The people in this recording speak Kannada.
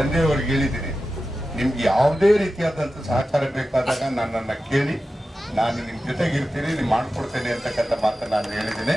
ಸಂಜಯ್ ಅವ್ರಿಗೆ ಹೇಳಿದ್ದೀನಿ, ನಿಮ್ಗೆ ಯಾವುದೇ ರೀತಿಯಾದಂಥ ಸಹಕಾರ ಬೇಕಾದಾಗ ನನ್ನನ್ನು ಕೇಳಿ, ನಾನು ನಿಮ್ಮ ಜೊತೆಗಿರ್ತೀನಿ, ನೀವು ಮಾಡ್ಕೊಡ್ತೇನೆ ಅಂತಕ್ಕಂಥ ಮಾತನ್ನು ನಾನು ಹೇಳಿದ್ದೀನಿ.